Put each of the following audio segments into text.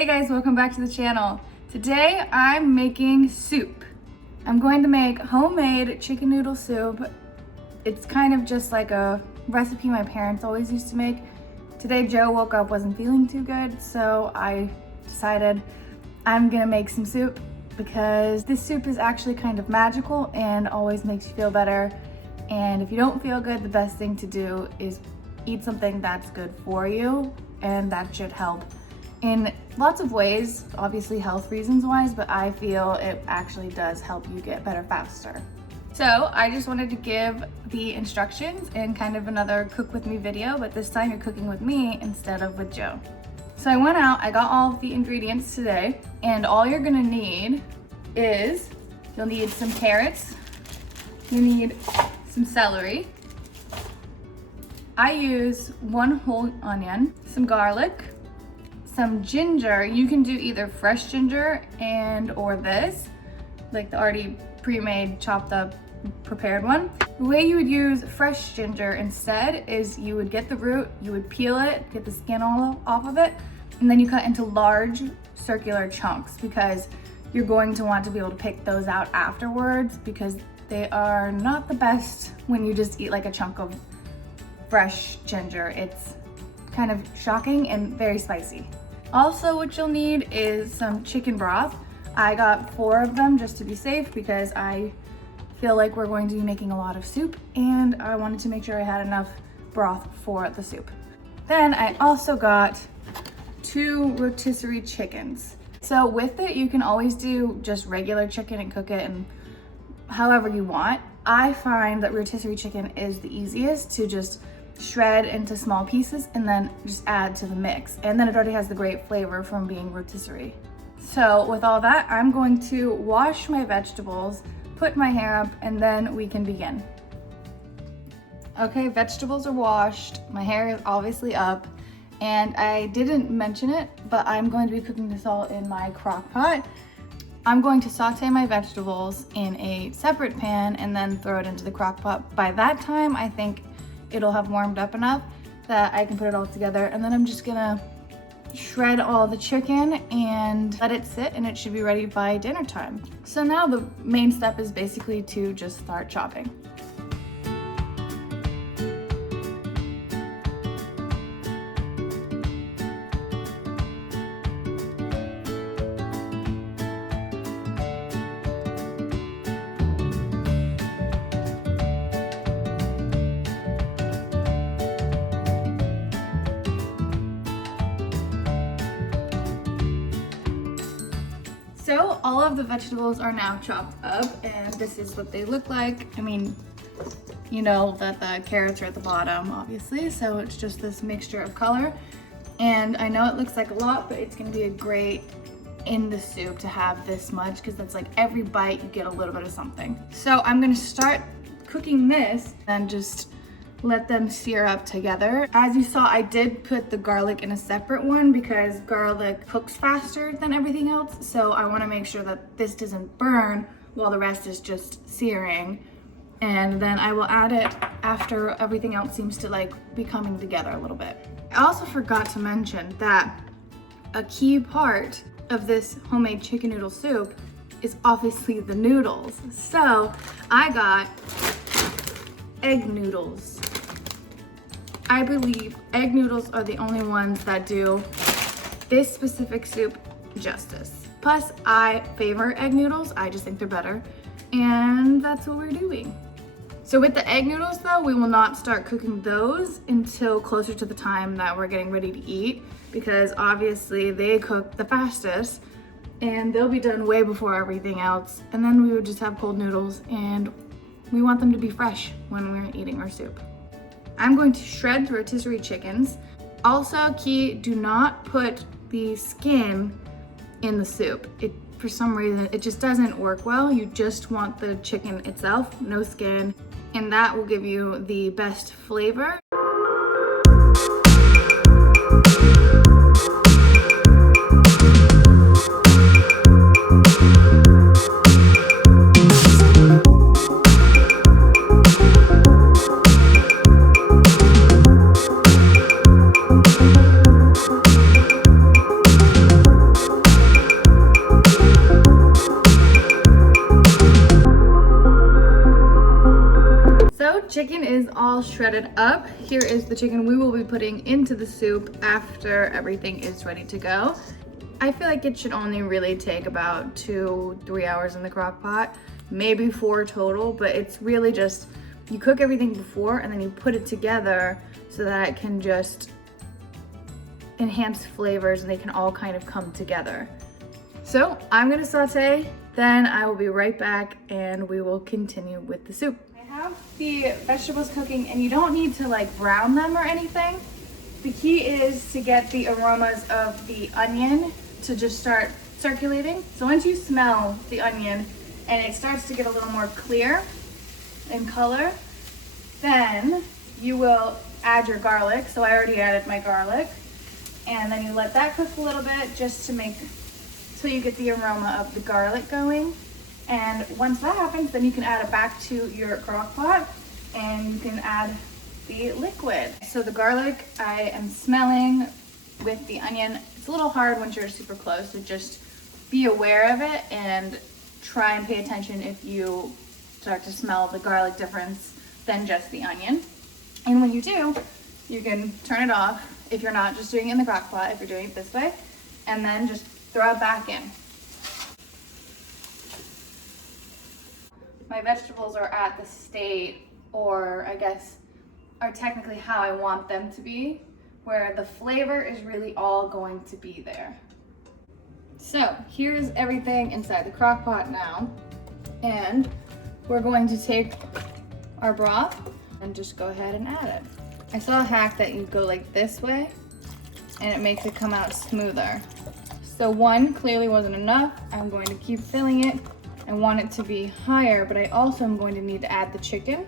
Hey guys, welcome back to the channel. Today I'm making soup. I'm going to make homemade chicken noodle soup. It's kind of just like a recipe my parents always used to make. Today Joe woke up, wasn't feeling too good, so I decided I'm gonna make some soup because this soup is actually kind of magical and always makes you feel better. And if you don't feel good, the best thing to do is eat something that's good for you, and that should help in lots of ways, obviously health reasons wise, but I feel it actually does help you get better faster. So I just wanted to give the instructions in kind of another cook with me video, but this time you're cooking with me instead of with Joe. So I went out, I got all of the ingredients today, and all you're gonna need is, you'll need some carrots, you need some celery, I use 1 whole onion, some garlic, some ginger. You can do either fresh ginger or this, like the already pre-made, chopped up, prepared one. The way you would use fresh ginger instead is you would get the root, you would peel it, get the skin all off of it, and then you cut into large circular chunks because you're going to want to be able to pick those out afterwards because they are not the best when you just eat like a chunk of fresh ginger. It's kind of shocking and very spicy. Also, what you'll need is some chicken broth. I got 4 of them just to be safe because I feel like we're going to be making a lot of soup and I wanted to make sure I had enough broth for the soup. Then I also got 2 rotisserie chickens. So with it, you can always do just regular chicken and cook it and however you want. I find that rotisserie chicken is the easiest to just shred into small pieces and then just add to the mix. And then it already has the great flavor from being rotisserie. So with all that, I'm going to wash my vegetables, put my hair up, and then we can begin. Okay, vegetables are washed. My hair is obviously up. And I didn't mention it, but I'm going to be cooking this all in my crock pot. I'm going to saute my vegetables in a separate pan and then throw it into the crock pot. By that time, I think it'll have warmed up enough that I can put it all together, and then I'm just gonna shred all the chicken and let it sit, and it should be ready by dinner time. So now the main step is basically to just start chopping. So all of the vegetables are now chopped up and this is what they look like. I mean, you know that the carrots are at the bottom, obviously, so it's just this mixture of color. And I know it looks like a lot, but it's gonna be a great in the soup to have this much because that's like every bite you get a little bit of something. So I'm gonna start cooking this and just let them sear up together. As you saw, I did put the garlic in a separate one because garlic cooks faster than everything else. So I wanna make sure that this doesn't burn while the rest is just searing. And then I will add it after everything else seems to like be coming together a little bit. I also forgot to mention that a key part of this homemade chicken noodle soup is obviously the noodles. So I got egg noodles. I believe egg noodles are the only ones that do this specific soup justice. Plus, I favor egg noodles. I just think they're better. And that's what we're doing. So with the egg noodles though, we will not start cooking those until closer to the time that we're getting ready to eat because obviously they cook the fastest and they'll be done way before everything else. And then we would just have cold noodles and we want them to be fresh when we're eating our soup. I'm going to shred the rotisserie chickens. Also key, do not put the skin in the soup. For some reason, it just doesn't work well. You just want the chicken itself, no skin, and that will give you the best flavor. all shredded up. Here is the chicken we will be putting into the soup after everything is ready to go. I feel like it should only really take about 2-3 hours in the crock pot, maybe 4 total, but it's really just, you cook everything before and then you put it together so that it can just enhance flavors and they can all kind of come together. So I'm gonna saute, then I will be right back and we will continue with the soup. I have the vegetables cooking and you don't need to like brown them or anything. The key is to get the aromas of the onion to just start circulating. So once you smell the onion and it starts to get a little more clear in color, then you will add your garlic. So I already added my garlic. And then you let that cook a little bit just to make, so you get the aroma of the garlic going. And once that happens, then you can add it back to your crock pot and you can add the liquid. So the garlic I am smelling with the onion. It's a little hard once you're super close, so just be aware of it and try and pay attention if you start to smell the garlic difference than just the onion. And when you do, you can turn it off if you're not just doing it in the crock pot, if you're doing it this way, and then just throw it back in. My vegetables are at the state, or I guess are technically how I want them to be, where the flavor is really all going to be there. So here's everything inside the crock pot now, and we're going to take our broth and just go ahead and add it. I saw a hack that you go like this way and it makes it come out smoother. So 1 clearly wasn't enough. I'm going to keep filling it. I want it to be higher, but I also am going to need to add the chicken.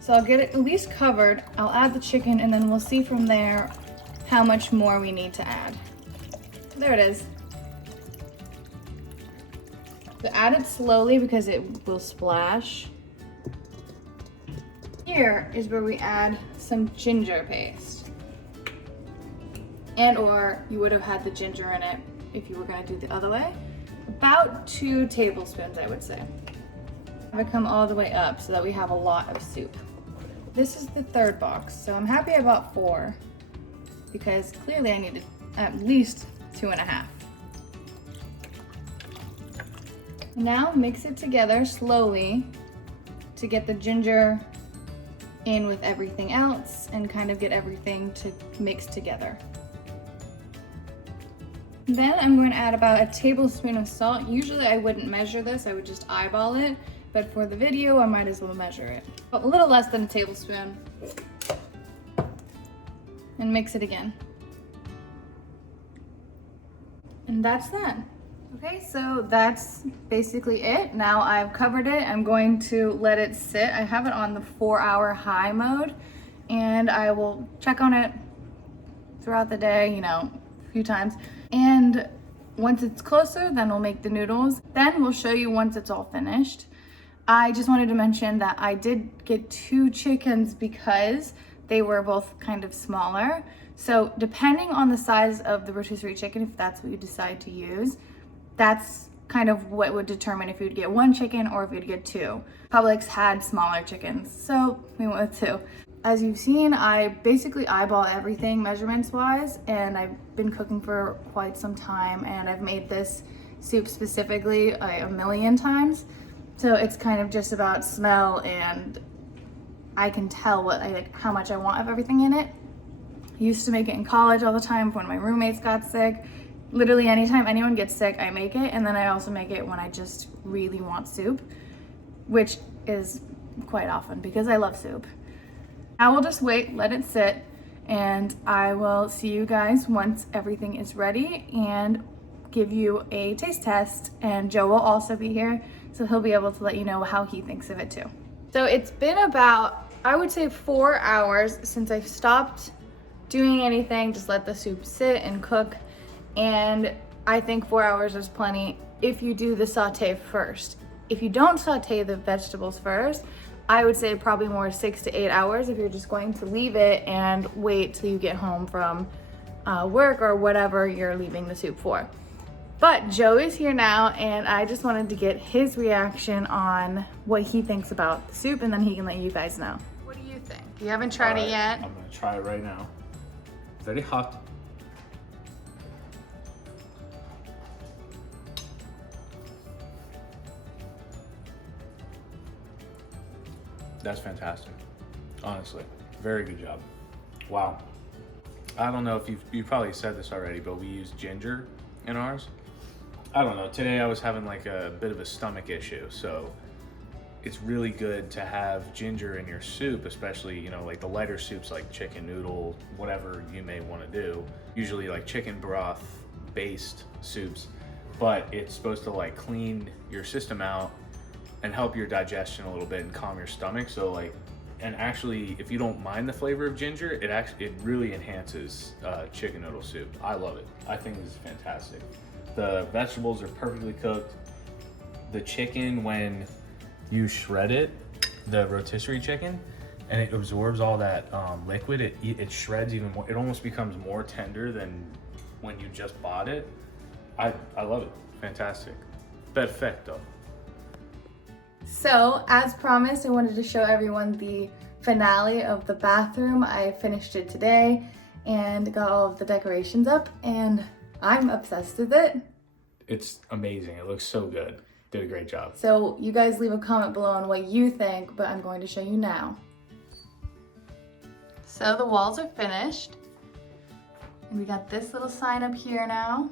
So I'll get it at least covered. I'll add the chicken and then we'll see from there how much more we need to add. There it is. So add it slowly because it will splash. Here is where we add some ginger paste. And or you would have had the ginger in it if you were gonna do the other way. About 2 tablespoons, I would say. Have it come all the way up so that we have a lot of soup. This is the 3rd box, so I'm happy I bought 4 because clearly I needed at least 2.5. Now mix it together slowly to get the ginger in with everything else and kind of get everything to mix together. Then I'm going to add about a tablespoon of salt. Usually I wouldn't measure this, I would just eyeball it, but for the video I might as well measure it. But a little less than a tablespoon. And mix it again. And that's that. Okay, so that's basically it. Now I've covered it. I'm going to let it sit. I have it on the 4-hour high mode and I will check on it throughout the day, you know, a few times. And once it's closer, then we'll make the noodles. Then we'll show you once it's all finished. I just wanted to mention that I did get 2 chickens because they were both kind of smaller. So depending on the size of the rotisserie chicken, if that's what you decide to use, that's kind of what would determine if you'd get 1 chicken or if you'd get 2. Publix had smaller chickens, so we went with 2. As you've seen, I basically eyeball everything measurements wise, and I've been cooking for quite some time, and I've made this soup specifically a million times. So it's kind of just about smell, and I can tell what how much I want of everything in it. I used to make it in college all the time when my roommates got sick. Literally anytime anyone gets sick, I make it, and then I also make it when I just really want soup, which is quite often because I love soup. I will just wait, let it sit, and I will see you guys once everything is ready and give you a taste test. And Joe will also be here, so he'll be able to let you know how he thinks of it too. So it's been about, I would say 4 hours since I've stopped doing anything, just let the soup sit and cook. And I think 4 hours is plenty if you do the saute first. If you don't saute the vegetables first, I would say probably more 6 to 8 hours if you're just going to leave it and wait till you get home from work or whatever you're leaving the soup for. But Joe is here now, and I just wanted to get his reaction on what he thinks about the soup, and then he can let you guys know. What do You haven't tried it yet. I'm gonna try it right now. Very hot. That's fantastic. Honestly, very good job. Wow. I don't know if you probably said this already, but we use ginger in ours. I don't know. Today I was having like a bit of a stomach issue, so it's really good to have ginger in your soup, especially, you know, like the lighter soups like chicken noodle, whatever you may want to do. Usually like chicken broth based soups, but it's supposed to like clean your system out and help your digestion a little bit and calm your stomach. So like, and actually, if you don't mind the flavor of ginger, it really enhances chicken noodle soup. I love it. I think this is fantastic. The vegetables are perfectly cooked. The chicken, when you shred it, the rotisserie chicken, and it absorbs all that liquid, it shreds even more. It almost becomes more tender than when you just bought it. I love it. Fantastic. Perfecto. So, as promised, I wanted to show everyone the finale of the bathroom. I finished it today and got all of the decorations up, and I'm obsessed with it. It's amazing. It looks so good. Did a great job. So you guys leave a comment below on what you think, but I'm going to show you now. So the walls are finished. And we got this little sign up here now.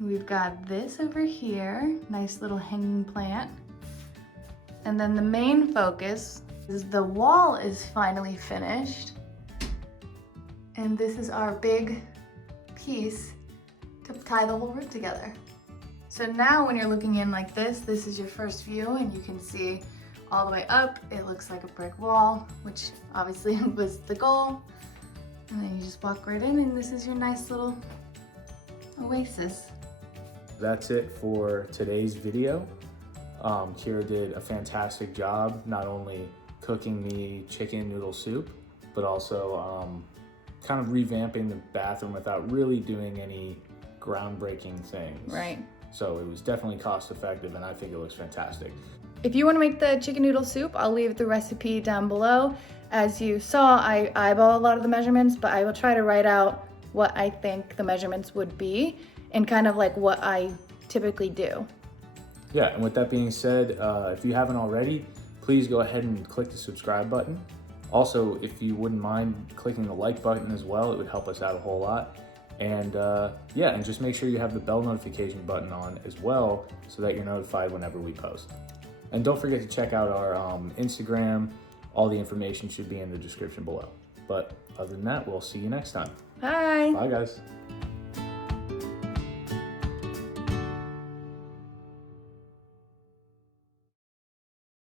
We've got this over here, nice little hanging plant. And then the main focus is the wall is finally finished. And this is our big piece to tie the whole room together. So now when you're looking in like this is your first view, and you can see all the way up. It looks like a brick wall, which obviously was the goal. And then you just walk right in, and this is your nice little oasis. That's it for today's video. Kirra did a fantastic job, not only cooking the chicken noodle soup, but also kind of revamping the bathroom without really doing any groundbreaking things. Right. So it was definitely cost effective, and I think it looks fantastic. If you want to make the chicken noodle soup, I'll leave the recipe down below. As you saw, I eyeball a lot of the measurements, but I will try to write out what I think the measurements would be and kind of like what I typically do. Yeah, and with that being said, if you haven't already, please go ahead and click the subscribe button. Also, if you wouldn't mind clicking the like button as well, it would help us out a whole lot. And yeah, and just make sure you have the bell notification button on as well, so that you're notified whenever we post. And don't forget to check out our Instagram. All the information should be in the description below. But other than that, we'll see you next time. Bye. Bye, guys.